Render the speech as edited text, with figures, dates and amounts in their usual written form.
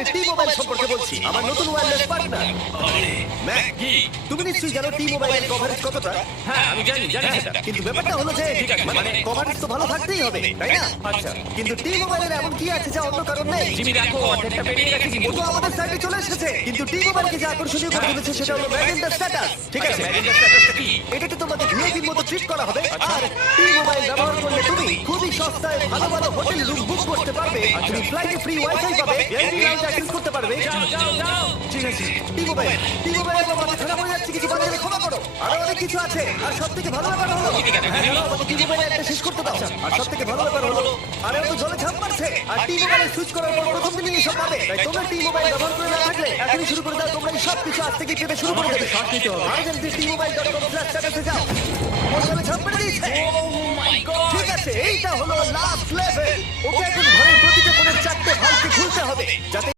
তোমাদের টি-মোবাইল সম্পর্কে বলছি, আমার নতুন ওয়্যারলেস পার্টনার। ম্যাক, কি? তুমি নিশ্চয়ই জানো টি-মোবাইলের কভারেজ কতটা। হ্যাঁ আমি জানি সেটা। কিন্তু ব্যাপারটা হলো যে ঠিক আছে, মানে কভারেজ তো ভালো থাকতেই হবে, তাই না? আচ্ছা। কিন্তু টি-মোবাইলের এমন কি আছে যা অন্য কারণ নেই? জিমি দেখো অর্ধেকটা পেরিয়ে গেছে জিমি। ও তো আমাদের সাইডে চলে এসেছে। কিন্তু টি-মোবাইলকে যে আকর্ষণীয় করে তুলেছে সেটা হলো ম্যাগেন্টা স্ট্যাটাস। ঠিক আছে, ম্যাগেন্টার স্ট্যাটাসটা কি? এটাতে তোমাকে ভিআইপির মতো ট্রিট করা হবে। আর টি-মোবাইল ব্যবহার করলে তুমি খুবই সস্তায় ভালো ভালো হোটেল রুম বুক করতে পারবে। তুমি ফ্লাইটে ফ্রি ওয়াইফাই পাবে, ভিআইপি লাউঞ্জ অ্যাক্সেস করতে পারবে। যাও। ঠিক আছে, টি-মোবাইল আমার মাথা খারাপ হয়ে যাচ্ছে, কিছু বাদ দিলে ক্ষমা করো। আরো অনেক কিছু আছে। আর সবথেকে ভালো ব্যাপার হলো আমাকে টি-মোবাইল একটা শেষ করতে দাও। আর সবথেকে ভালো ব্যাপার হলো আরে ও তো জলে ঝাঁপ মারছে। আর টি-মোবাইল সুইচ করার পর প্রথম দিনই এসব পাবে। তাই তোমরা টি-মোবাইল ব্যবহার করে না থাকলে এখনই শুরু করে দাও। তোমরা এই সব কিছু আজ থেকে পেতে শুরু করে দেবে। আর্জেন্টলি t-mobile.com/status-এ যাও। ও জলে ঝাঁপ মেরে দিয়েছে। ঠিক আছে, এইটা হলো লাস্ট লেভেল। ওকে এখন ঘরের প্রতিটা কোণের 4টে ভালভকে খুলতে হবে যাতে